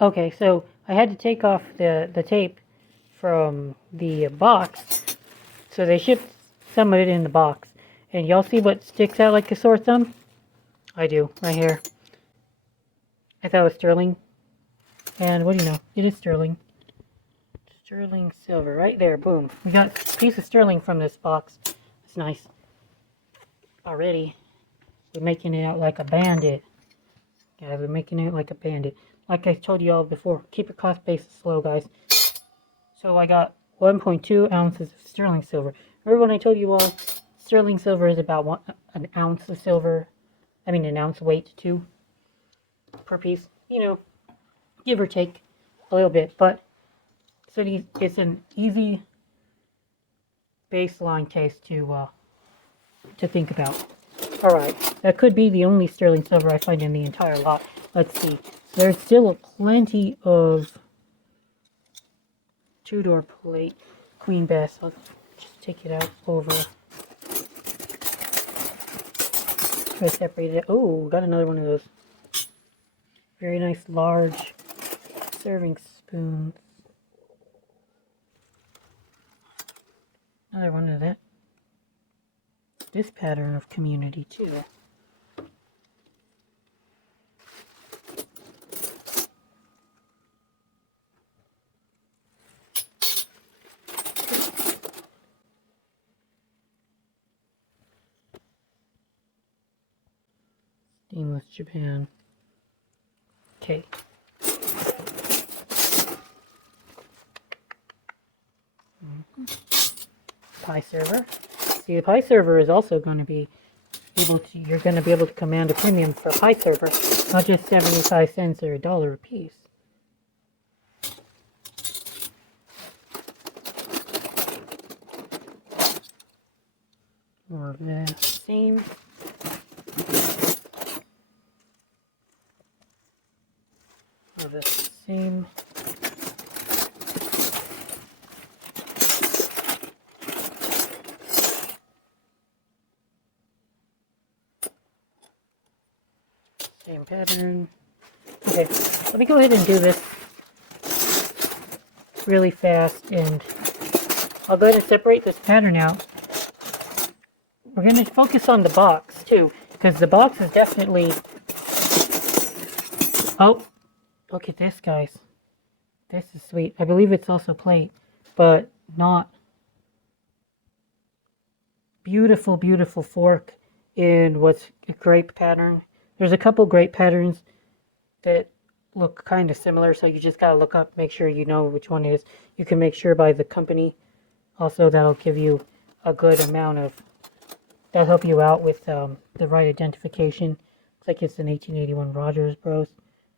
Okay, so I had to take off the tape from the box. So they shipped some of it in the box. And y'all see what sticks out like a sore thumb? I do, right here. I thought it was sterling. And what do you know? It is sterling. Sterling silver, right there, boom. We got a piece of sterling from this box. It's nice. Already, we're making it out like a bandit. Yeah, we're making it like a bandit. Like I told you all before, keep your cost basis low, guys. So I got 1.2 ounces of sterling silver. Remember when I told you all, sterling silver is about an ounce of silver. I mean, an ounce weight, too, per piece. You know, give or take a little bit. But so it's an easy baseline taste to think about. Alright, that could be the only sterling silver I find in the entire lot. Let's see. There's still plenty of two-door plate Queen Bess. I'll just take it out over. Try to separate it. Oh, got another one of those. Very nice large serving spoons. Another one of that. This pattern of community too. Stainless Japan. Okay. Pie server. See, the pie server is also going to be you're going to be able to command a premium for a pie server, not just 75 cents or $1 a piece. More of the same. More of the same. Same pattern. Okay, let me go ahead and do this really fast, and I'll go ahead and separate this pattern out. We're going to focus on the box too, because the box is definitely... Oh, look at this, guys. This is sweet. I believe it's also plate, but not... Beautiful, beautiful fork in what's a grape pattern. There's a couple grape patterns that look kind of similar, so you just gotta look up, make sure you know which one it is. You can make sure by the company. Also, that'll give you a good amount of, that'll help you out with the right identification. Looks like it's an 1881 Rogers Bros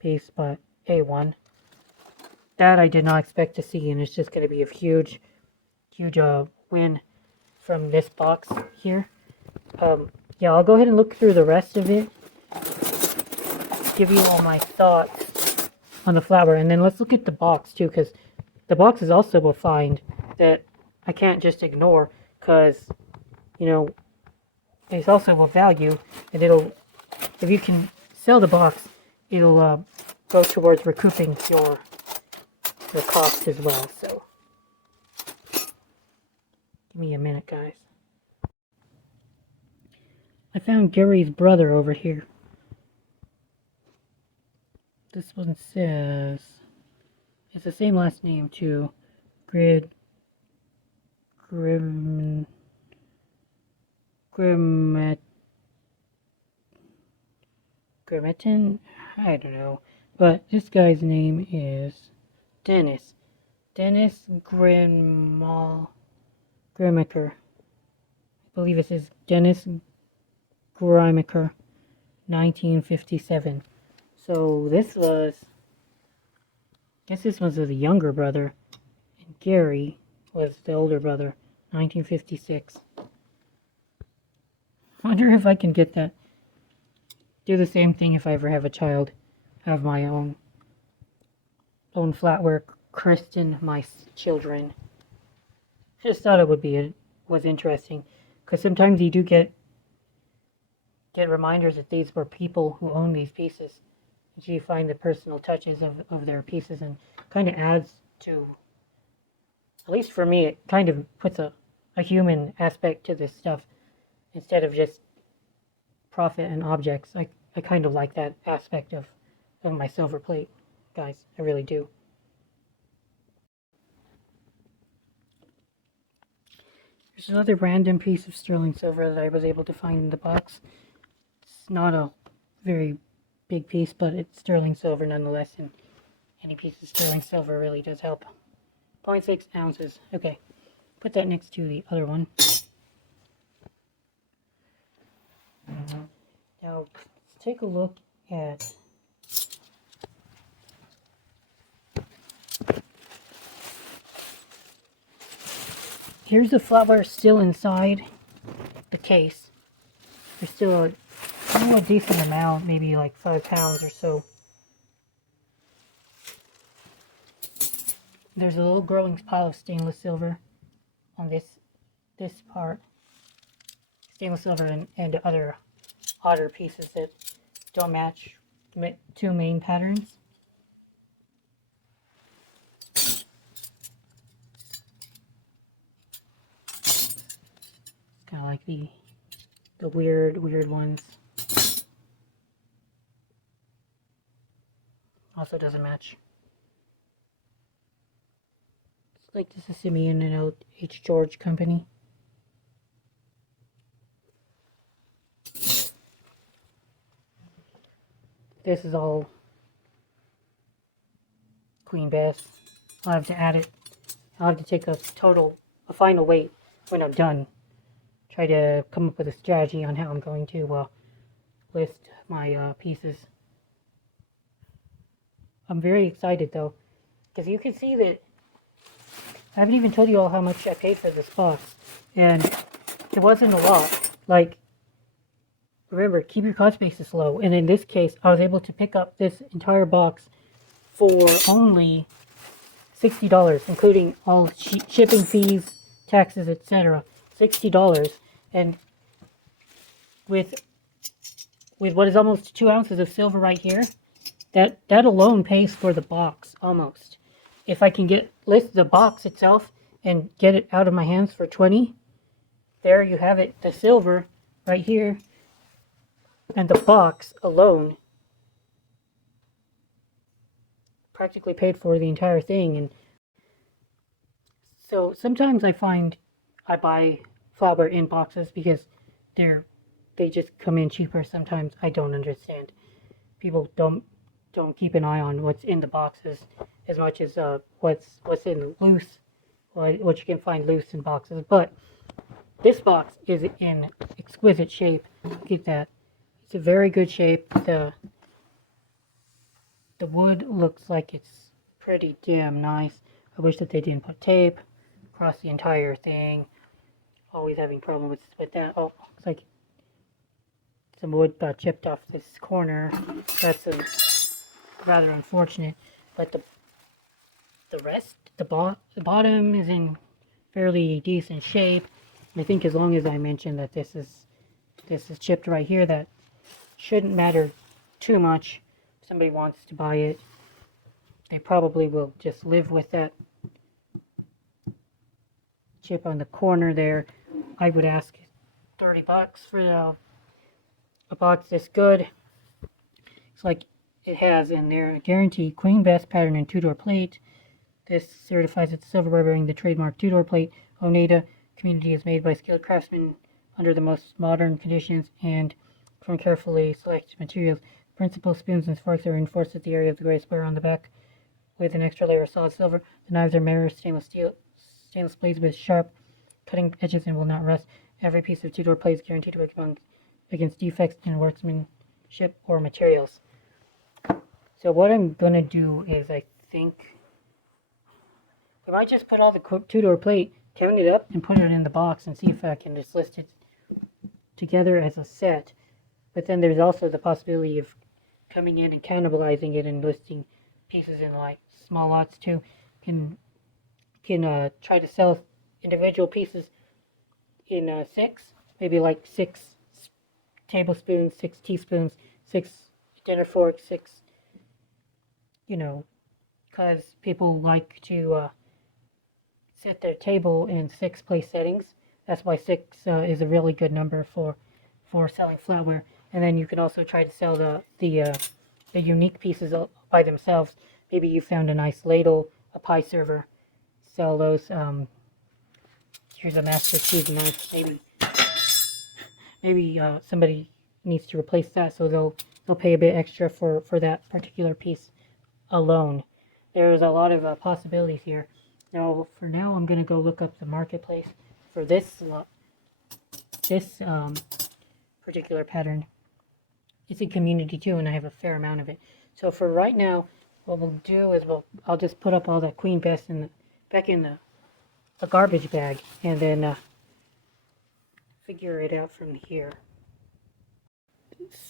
piece by A1. That I did not expect to see, and it's just going to be a huge, huge win from this box here. Yeah, I'll go ahead and look through the rest of it, give you all my thoughts on the Flatware, and then let's look at the box too, because the box is also a find that I can't just ignore, because, you know, it's also a value, and it'll, if you can sell the box, it'll go towards recouping your cost as well. So give me a minute, guys. I found Gary's brother over here. This one says it's the same last name too. Grimeton. I don't know. But this guy's name is Dennis. Dennis Grimaker. I believe it says Dennis Grimaker, 1957. So this was, I guess this was the younger brother, and Gary was the older brother, 1956. Wonder if I can get that. Do the same thing if I ever have a child. Have my own Flatware, christen my children. Just thought it was interesting, because sometimes you do get reminders that these were people who own these pieces. You find the personal touches of their pieces, and kind of adds to, at least for me, it kind of puts a human aspect to this stuff instead of just profit and objects. I kind of like that aspect of my silver plate, guys. I really do. There's another random piece of sterling silver that I was able to find in the box. It's not a very big piece, but it's sterling silver nonetheless, and any piece of sterling silver really does help. 0.6 ounces. Okay, put that next to the other one. Now, let's take a look at here's the flatware still inside the case. There's still a decent amount, maybe like 5 pounds or so. There's a little growing pile of stainless silver on this part. Stainless silver and other odder pieces that don't match two main patterns. It's kind of like the weird ones. Also doesn't match. It's like this is Simeon and H. George Company. This is all Queen Bess. I'll have to add it. I'll have to take a final weight when I'm done. Try to come up with a strategy on how I'm going to list my pieces. I'm very excited though, because you can see that I haven't even told you all how much I paid for this box, and it wasn't a lot. Like, remember, keep your cost basis low, and in this case, I was able to pick up this entire box for only $60, including all shipping fees, taxes, etc. $60, and with what is almost 2 ounces of silver right here, that alone pays for the box almost. If I can list the box itself and get it out of my hands for 20, there you have it. The silver right here and the box alone practically paid for the entire thing. And so sometimes I find I buy Flatware in boxes because they just come in cheaper. Sometimes I don't understand. People don't keep an eye on what's in the boxes as much as what's in loose, what you can find loose in boxes. But this box is in exquisite shape. Look at that. It's a very good shape. The wood looks like it's pretty damn nice. I wish that they didn't put tape across the entire thing. Always having problems with that. Oh, looks like some wood got chipped off this corner. That's rather unfortunate. But the rest, the bottom is in fairly decent shape. I think as long as I mention that this is chipped right here, that shouldn't matter too much. If somebody wants to buy it, they probably will just live with that chip on the corner there. I would ask $30 for a box this good. It's like it has in there a guaranteed Queen Bess pattern and two-door plate. This certifies that the silverware bearing the trademark two-door plate Oneida Community is made by skilled craftsmen under the most modern conditions and from carefully selected materials. Principal spoons and forks are reinforced at the area of the gray square on the back with an extra layer of solid silver. The knives are mirror stainless blades with sharp cutting edges and will not rust. Every piece of two-door plate is guaranteed to work against defects in workmanship or materials. So what I'm going to do is I think we might just put all the two-door plate, count it up, and put it in the box and see if I can just list it together as a set. But then there's also the possibility of coming in and cannibalizing it and listing pieces in like small lots too. Can try to sell individual pieces in maybe like 6 tablespoons, 6 teaspoons, 6 dinner forks, 6 you know, because people like to set their table in 6 place settings. That's why 6 is a really good number for selling flatware. And then you can also try to sell the unique pieces by themselves. Maybe you found a nice ladle, a pie server. Sell those. Here's a master cheese knife. Maybe somebody needs to replace that, so they'll pay a bit extra for that particular piece alone. There's a lot of possibilities here. Now, for now, I'm gonna go look up the marketplace for this particular pattern. It's a community too, and I have a fair amount of it. So for right now, what we'll do is I'll just put up all that Queen Bess back in the garbage bag, and then figure it out from here.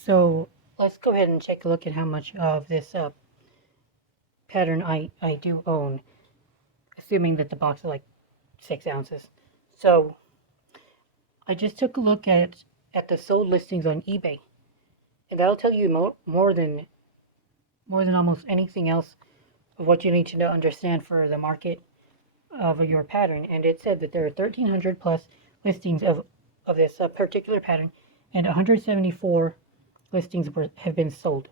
So let's go ahead and take a look at how much of this pattern I do own, assuming that the box is like 6 ounces. So I just took a look at the sold listings on eBay, and that'll tell you more than almost anything else of what you need to understand for the market of your pattern. And it said that there are 1,300 plus listings of this particular pattern, and 174 listings have been sold.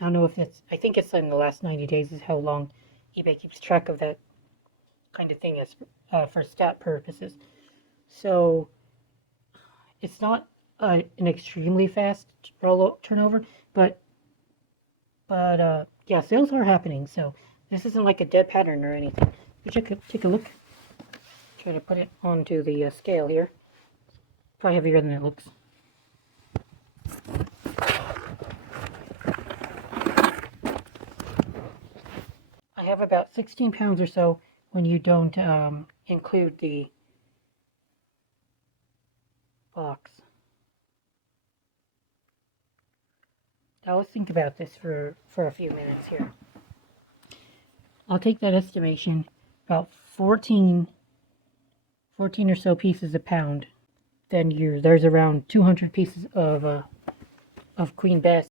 I don't know if it's, I think it's in the last 90 days is how long eBay keeps track of that kind of thing as for stat purposes. So it's not an extremely fast turnover, but yeah, sales are happening. So this isn't like a dead pattern or anything. You take a look. Try to put it onto the scale here. Probably heavier than it looks. I have about 16 pounds or so when you don't include the box. Now let's think about this for a few minutes here. I'll take that estimation, about 14 or so pieces a pound. Then there's around 200 pieces of Queen Bess.